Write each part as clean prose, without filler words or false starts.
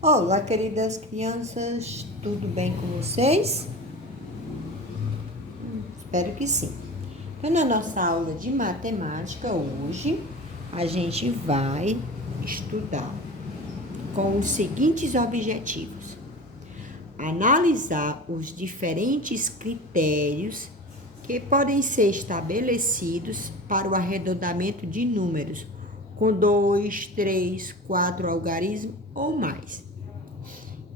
Olá, queridas crianças, tudo bem com vocês? Espero que sim. Então, na nossa aula de matemática hoje, a gente vai estudar com os seguintes objetivos: analisar os diferentes critérios que podem ser estabelecidos para o arredondamento de números com 2, 3, 4 algarismos ou mais,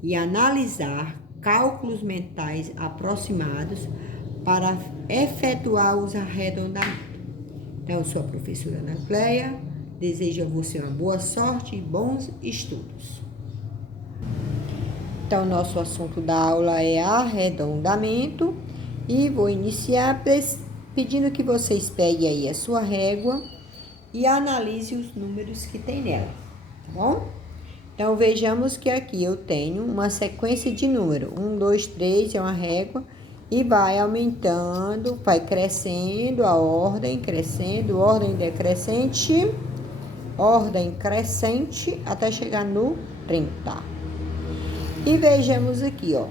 e analisar cálculos mentais aproximados para efetuar os arredondamentos. Então, eu sou a professora Ana Cleia, desejo a você uma boa sorte e bons estudos. Então, nosso assunto da aula é arredondamento e vou iniciar pedindo que vocês peguem aí a sua régua e analise os números que tem nela, tá bom? Então, vejamos que aqui eu tenho uma sequência de números. 1, 2, 3 é uma régua e vai aumentando, vai crescendo a ordem, crescendo, ordem decrescente, ordem crescente, até chegar no 30. E vejamos aqui, ó,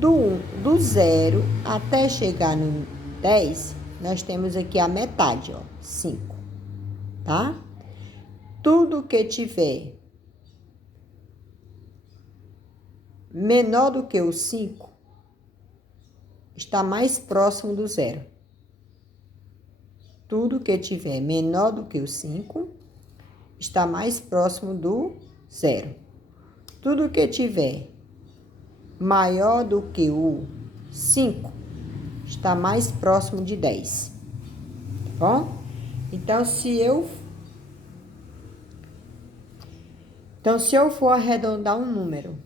do 0 até chegar no 10, nós temos aqui a metade, ó, 5, tá? Tudo que tiver menor do que o 5 está mais próximo do 0. Tudo que tiver menor do que o 5 está mais próximo do 0. Tudo que tiver maior do que o 5 está mais próximo de 10. Tá bom? Então, se eu for arredondar um número,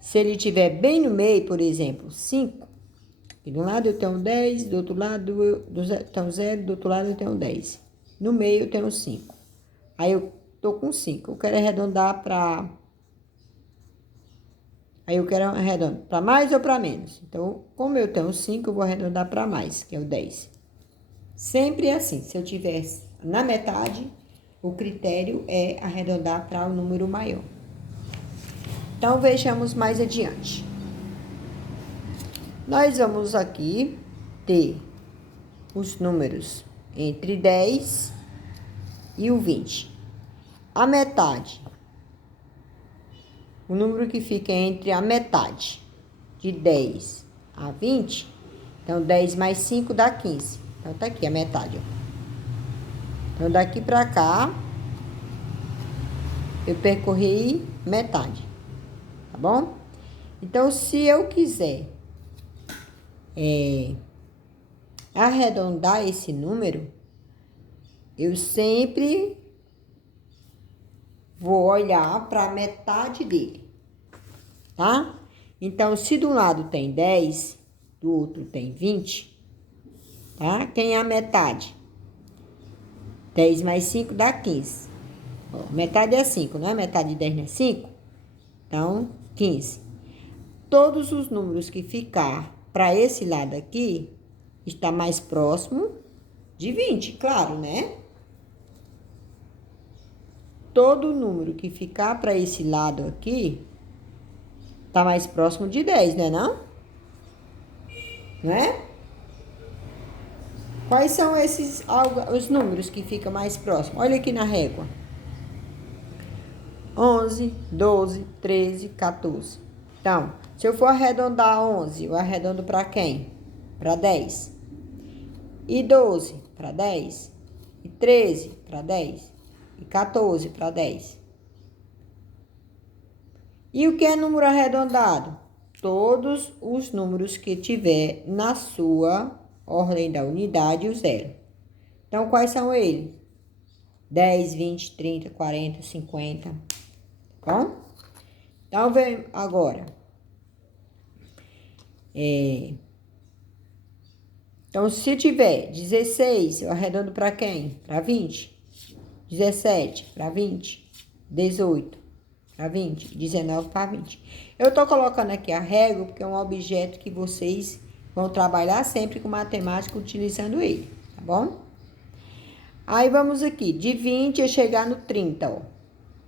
se ele estiver bem no meio, por exemplo, 5, e de um lado eu tenho 10, do outro lado eu tenho 0, do outro lado eu tenho 10. No meio eu tenho 5. Aí eu tô com 5. Eu quero arredondar para... Aí eu quero arredondar para mais ou para menos. Então, como eu tenho 5, eu vou arredondar para mais, que é o 10. Sempre assim. Se eu tivesse na metade, o critério é arredondar para o número maior. Então, vejamos mais adiante. Nós vamos aqui ter os números entre 10 e o 20. A metade, o número que fica entre a metade de 10 a 20, então 10 mais 5 dá 15. Então, tá aqui a metade, ó. Então, daqui para cá, eu percorri metade, tá bom? Então, se eu quiser arredondar esse número, eu sempre vou olhar para a metade dele, tá? Então, se do lado tem 10, do outro tem 20, tá? Quem é a metade? 10 mais 5 dá 15. Ó, metade é 5, não é? Metade de 10 não é 5? Então, 15. Todos os números que ficar para esse lado aqui, está mais próximo de 20, claro, né? Todo número que ficar para esse lado aqui, está mais próximo de 10, né não? Né? Quais são os números que ficam mais próximos? Olha aqui na régua. 11, 12, 13, 14. Então, se eu for arredondar 11, eu arredondo para quem? Para 10. E 12 para 10. E 13 para 10. E 14 para 10. E o que é número arredondado? Todos os números que tiver na sua ordem da unidade, o 0. Então, quais são eles? 10, 20, 30, 40, 50. Tá bom? Então, vem agora. Então, se tiver 16, eu arredondo para quem? Para 20. 17 para 20. 18 para 20. 19 para 20. Eu tô colocando aqui a régua porque é um objeto que vocês vão trabalhar sempre com matemática utilizando ele, tá bom? Aí, vamos aqui. De 20 a chegar no 30, ó.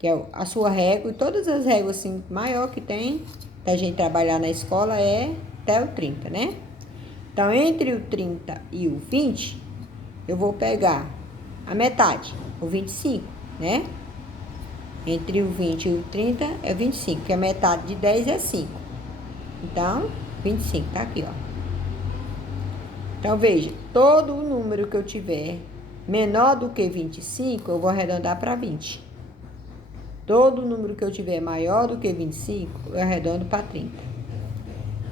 que é a sua régua, e todas as réguas assim, maior que tem, da gente trabalhar na escola, é até o 30, né? Então, entre o 30 e o 20, eu vou pegar a metade, o 25, né? Entre o 20 e o 30 é 25, que a metade de 10 é 5. Então, 25, tá aqui, ó. Então, veja, todo o número que eu tiver menor do que 25, eu vou arredondar para 20. Todo número que eu tiver maior do que 25, eu arredondo para 30.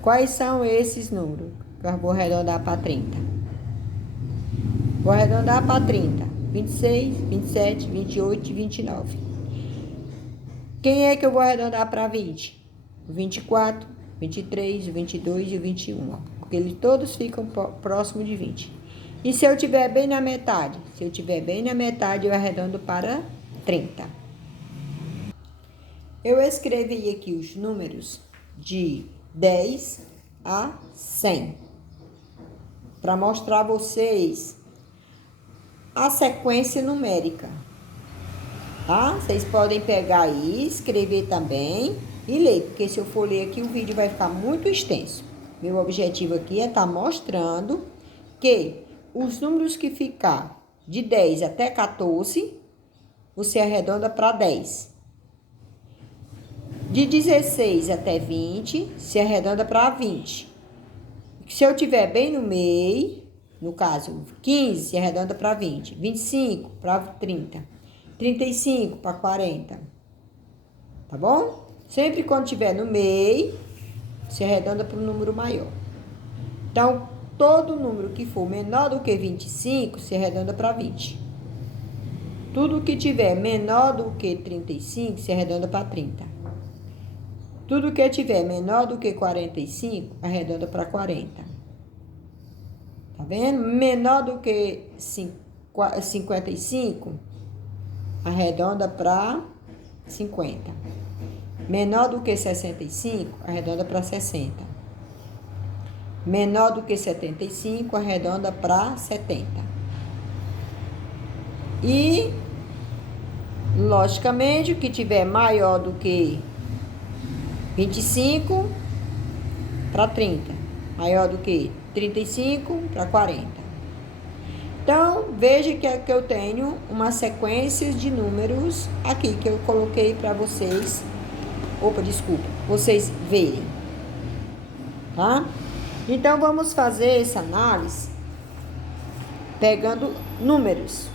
Quais são esses números que eu vou arredondar para 30? Vou arredondar para 30. 26, 27, 28 e 29. Quem é que eu vou arredondar para 20? O 24, 23, o 22 e o 21. Ó, porque eles todos ficam próximos de 20. E se eu tiver bem na metade? Se eu tiver bem na metade, eu arredondo para 30. Eu escrevi aqui os números de 10 a 100. Para mostrar a vocês a sequência numérica. Tá? Vocês podem pegar aí, escrever também e ler, porque se eu for ler aqui o vídeo vai ficar muito extenso. Meu objetivo aqui é estar mostrando que os números que ficar de 10 até 14, você arredonda para 10. De 16 até 20, se arredonda para 20. Se eu tiver bem no meio, no caso 15, se arredonda para 20. 25 para 30. 35 para 40. Tá bom? Sempre quando tiver no meio, se arredonda para um número maior. Então, todo número que for menor do que 25, se arredonda para 20. Tudo que tiver menor do que 35, se arredonda para 30. Tudo que tiver menor do que 45, arredonda para 40. Tá vendo? Menor do que 55, arredonda para 50. Menor do que 65, arredonda para 60. Menor do que 75, arredonda para 70. E, logicamente, o que tiver maior do que 25 para 30. Maior do que 35 para 40. Então, veja que eu tenho uma sequência de números aqui que eu coloquei para vocês. Opa, desculpa. Vocês verem. Tá? Então, vamos fazer essa análise pegando números.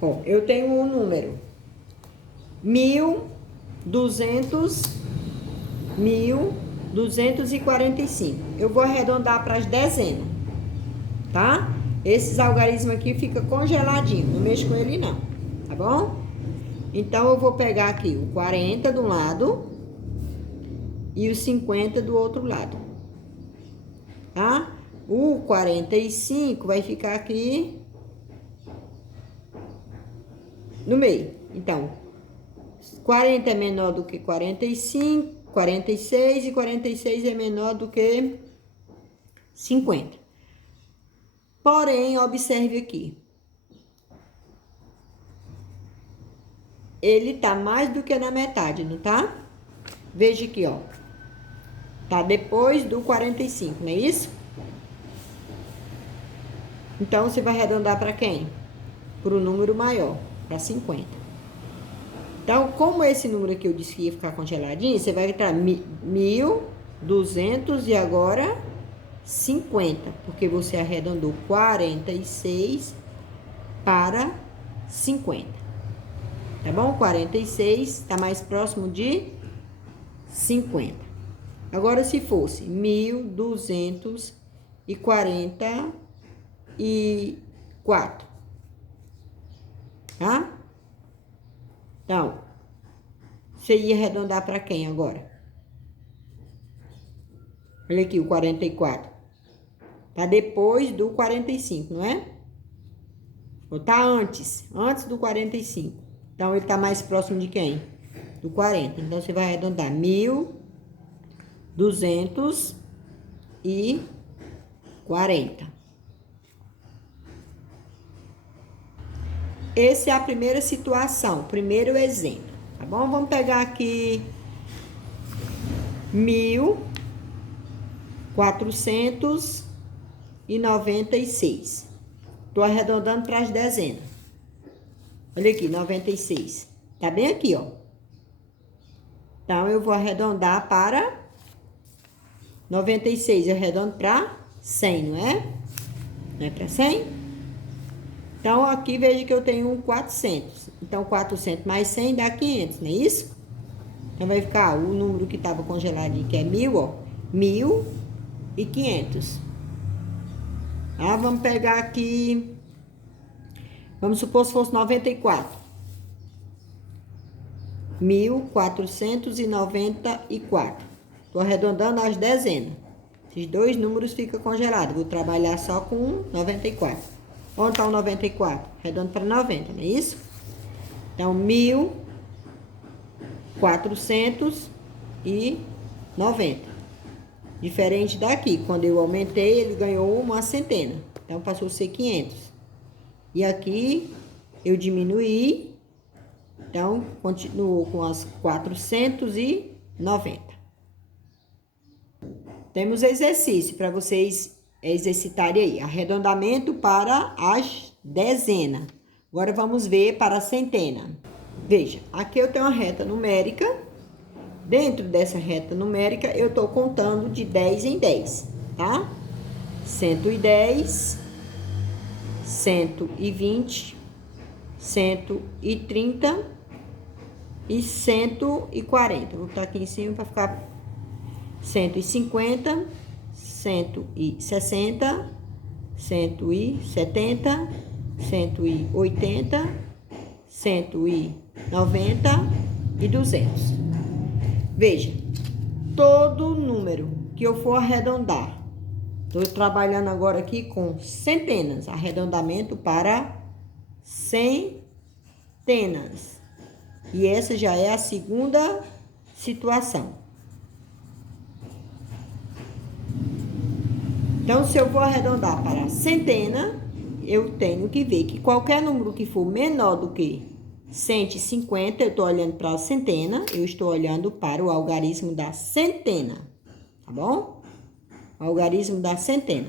Bom, eu tenho um número 1245. Eu vou arredondar para as dezenas, tá? Esses algarismos aqui ficam congeladinho, não mexo com ele não, tá bom? Então, eu vou pegar aqui o 40 de um lado e o 50 do outro lado, tá? O 45 vai ficar aqui no meio. Então, 40 é menor do que 45, 46 e 46 é menor do que 50. Porém, observe aqui. Ele tá mais do que na metade, não tá? Veja aqui, ó. Tá depois do 45, não é isso? Então, você vai arredondar para quem? Para o número maior, para 50. Então, como esse número aqui eu disse que ia ficar congeladinho, você vai entrar 1.200 e agora 50, porque você arredondou 46 para 50. Tá bom? 46 está mais próximo de 50. Agora, se fosse 1.244, tá? Então, você ia arredondar para quem agora? Olha aqui o 44. Tá depois do 45, não é? Ou tá antes do 45. Então, ele tá mais próximo de quem? Do 40. Então, você vai arredondar 1.240. Essa é a primeira situação, primeiro exemplo. tá bom? Vamos pegar aqui 1.496. Tô arredondando para as dezenas. Olha aqui, 96. Tá bem aqui, ó. Então, eu vou arredondar para 96. Eu arredondo para 100, não é? Não é para 100? Então, aqui veja que eu tenho um 400. Então, 400 mais 100 dá 500, não é isso? Então, vai ficar o número que estava congelado aqui, que é 1.000, ó. 1.500. Ah, vamos pegar aqui... Vamos supor se fosse 94. 1.494. Tô arredondando as dezenas. Esses dois números ficam congelados. Vou trabalhar só com 94. Onde está o 94? Arredondo para 90, não é isso? Então, 1.490. Diferente daqui. Quando eu aumentei, ele ganhou uma centena. Então, passou a ser 500. E aqui, eu diminuí. Então, continuou com as 490. Temos exercício para vocês exercitarem aí. Arredondamento para as dezenas. Agora, vamos ver para a centena. Veja, aqui eu tenho uma reta numérica. Dentro dessa reta numérica, eu estou contando de 10 em 10, tá? 110, 120, 130 e 140. Vou botar aqui em cima para ficar 150, 160, 170, 180, 190 e 200. Veja, todo número que eu for arredondar, estou trabalhando agora aqui com centenas, arredondamento para centenas. E essa já é a segunda situação. Então, se eu vou arredondar para centena, eu tenho que ver que qualquer número que for menor do que 150, eu estou olhando para a centena, eu estou olhando para o algarismo da centena, tá bom? O algarismo da centena.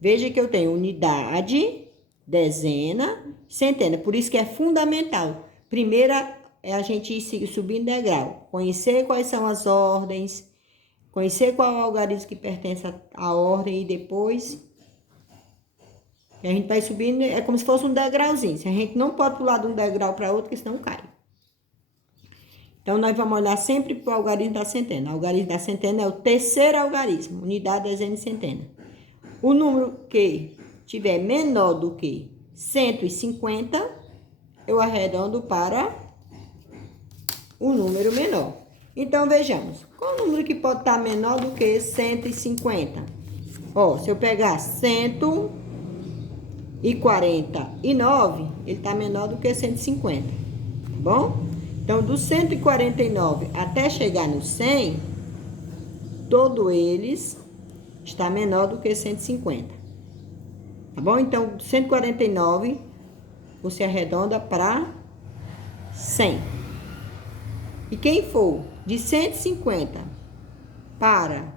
Veja que eu tenho unidade, dezena, centena. Por isso que é fundamental. Primeira é a gente ir subindo degrau. Conhecer quais são as ordens, conhecer qual é o algarismo que pertence à ordem e depois... A gente vai subindo, é como se fosse um degrauzinho. Se a gente não pode pular de um degrau para outro, porque senão cai. Então, nós vamos olhar sempre para o algarismo da centena. O algarismo da centena é o terceiro algarismo, unidade, dezena e centena. O número que tiver menor do que 150, eu arredondo para o número menor. Então, vejamos. Qual o número que pode estar menor do que 150? Ó, se eu pegar 149, ele está menor do que 150, tá bom? Então, do 149 até chegar no 100, todos eles está menor do que 150, tá bom? Então, 149, você arredonda para 100. E quem for de 150 para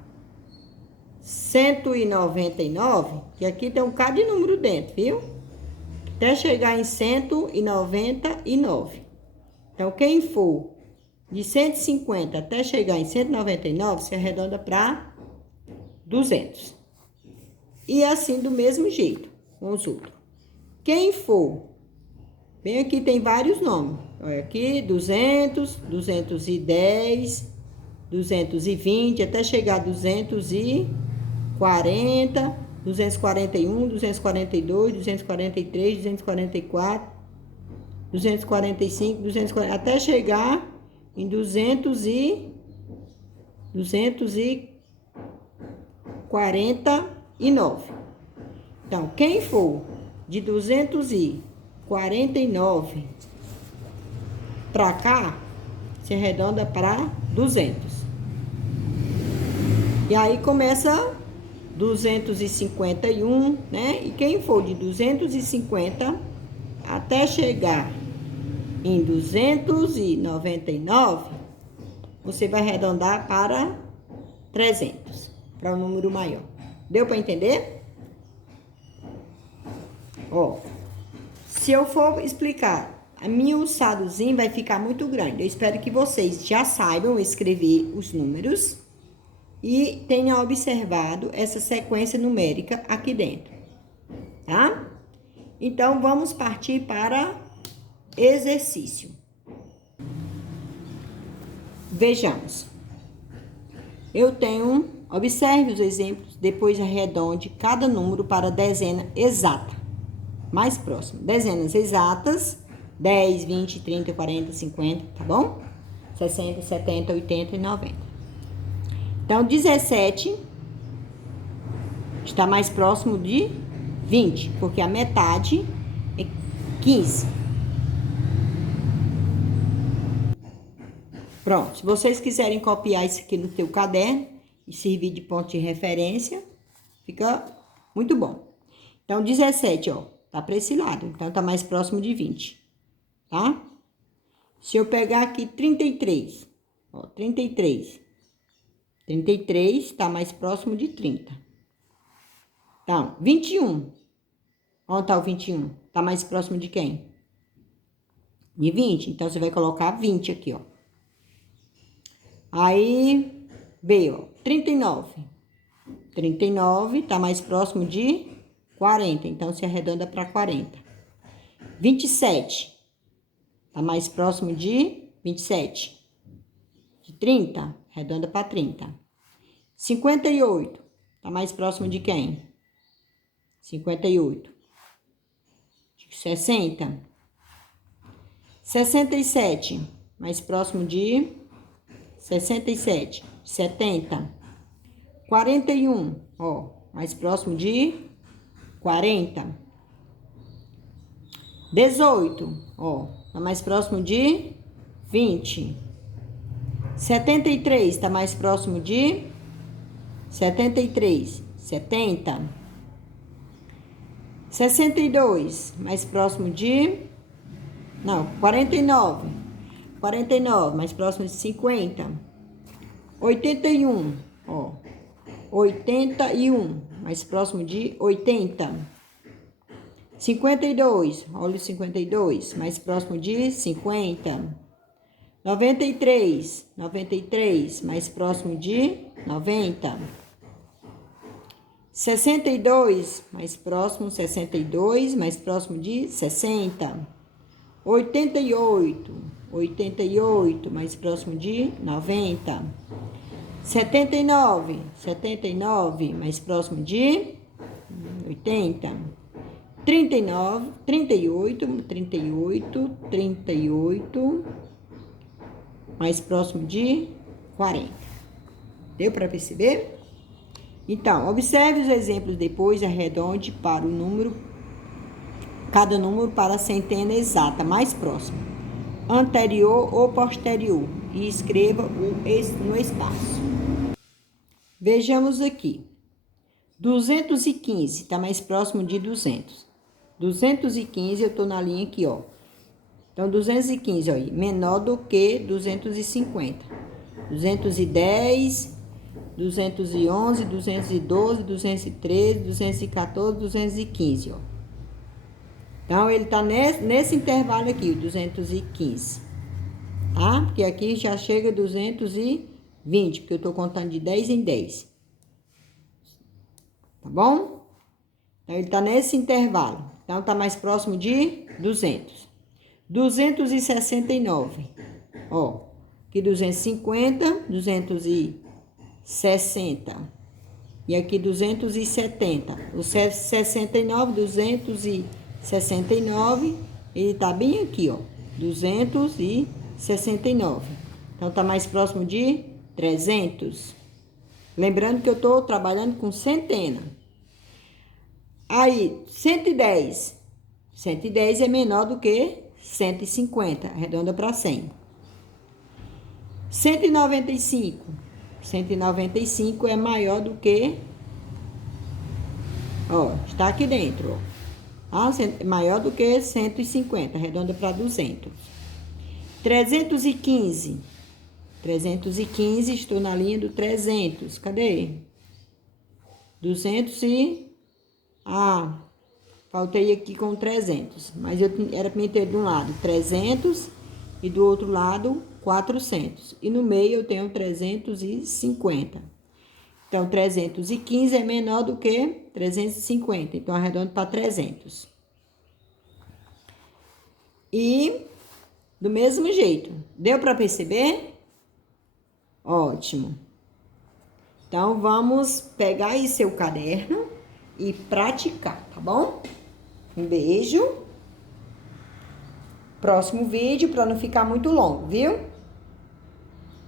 199, que aqui tem um bocado de número dentro, viu? Até chegar em 199. Então, quem for de 150 até chegar em 199, se arredonda para 200. E assim, do mesmo jeito, com os outros. Quem for, bem aqui tem vários nomes. Olha aqui, 200, 210, 220, até chegar a 240, 241, 242, 243, 244, 245, 240, até chegar em 249. Então, quem for de 249 para cá, se arredonda para 200. E aí começa 251, né? E quem for de 250 até chegar em 299, você vai arredondar para 300, para um número maior. Deu para entender? Ó, se eu for explicar, a minha ossadozinho vai ficar muito grande. Eu espero que vocês já saibam escrever os números e tenham observado essa sequência numérica aqui dentro, tá? Então, vamos partir para exercício. Vejamos. Eu tenho, observe os exemplos, depois arredonde cada número para a dezena exata, mais próximo. Dezenas exatas, 10, 20, 30, 40, 50, tá bom? 60, 70, 80 e 90. Então, 17 está mais próximo de 20, porque a metade é 15. Pronto, se vocês quiserem copiar isso aqui no teu caderno e servir de ponto de referência, fica muito bom. Então, 17, ó, tá para esse lado, então tá mais próximo de 20, tá? Se eu pegar aqui 33, ó, 33 tá mais próximo de 30. Então, 21, onde tá o 21? Tá mais próximo de quem? De 20, então você vai colocar 20 aqui, ó. Aí, B, ó, 39. 39 tá mais próximo de 40, então se arredonda para 40. 27 tá mais próximo de 27. De 30, arredonda para 30. 58 tá mais próximo de quem? 58. De 60. 67, mais próximo de 67, 70, 41, ó, mais próximo de 40, 18, ó, tá mais próximo de 20, 73, tá mais próximo de 73, 70, 62, mais próximo de, não, 49, 49, mais próximo de 50. 81, ó. 81, mais próximo de 80. 52, olha o 52, mais próximo de 50. 93, 93, mais próximo de 90. 62, mais próximo, 62, mais próximo de 60. 88, 88, mais próximo de 90. 79, 79, mais próximo de 80. 39, 38, 38, 38, mais próximo de 40. Deu para perceber? Então, observe os exemplos depois e arredonde para o número, cada número para a centena exata, mais próximo, anterior ou posterior, e escreva no espaço. Vejamos aqui. 215 está mais próximo de 200. 215 eu tô na linha aqui, ó. Então, 215, ó, menor do que 250. 210, 211, 212, 213, 214, 215, ó. Então, ele tá nesse intervalo aqui, o 215. Tá? Porque aqui já chega 220, porque eu tô contando de 10 em 10. Tá bom? Então, ele tá nesse intervalo. Então, tá mais próximo de 200. 269. Ó, aqui 250, 260. E aqui 270. O 69, 269, ele tá bem aqui, ó. 269. Então, tá mais próximo de 300. Lembrando que eu tô trabalhando com centena. Aí, 110. 110 é menor do que 150, arredonda para 100. 195. 195 é maior do que, ó, está aqui dentro, ó. Ah, é maior do que 150, arredonda para 200. 315. 315, estou na linha do 300. Cadê? 200 e... Ah, faltei aqui com 300. Mas era para mim ter de um lado 300 e do outro lado 400. E no meio eu tenho 350. Então, 315 é menor do que 350. Então, arredondo para 300. E do mesmo jeito. Deu para perceber? Ótimo. Então, vamos pegar aí seu caderno e praticar, tá bom? Um beijo. Próximo vídeo, para não ficar muito longo, viu?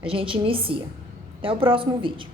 A gente inicia. Até o próximo vídeo.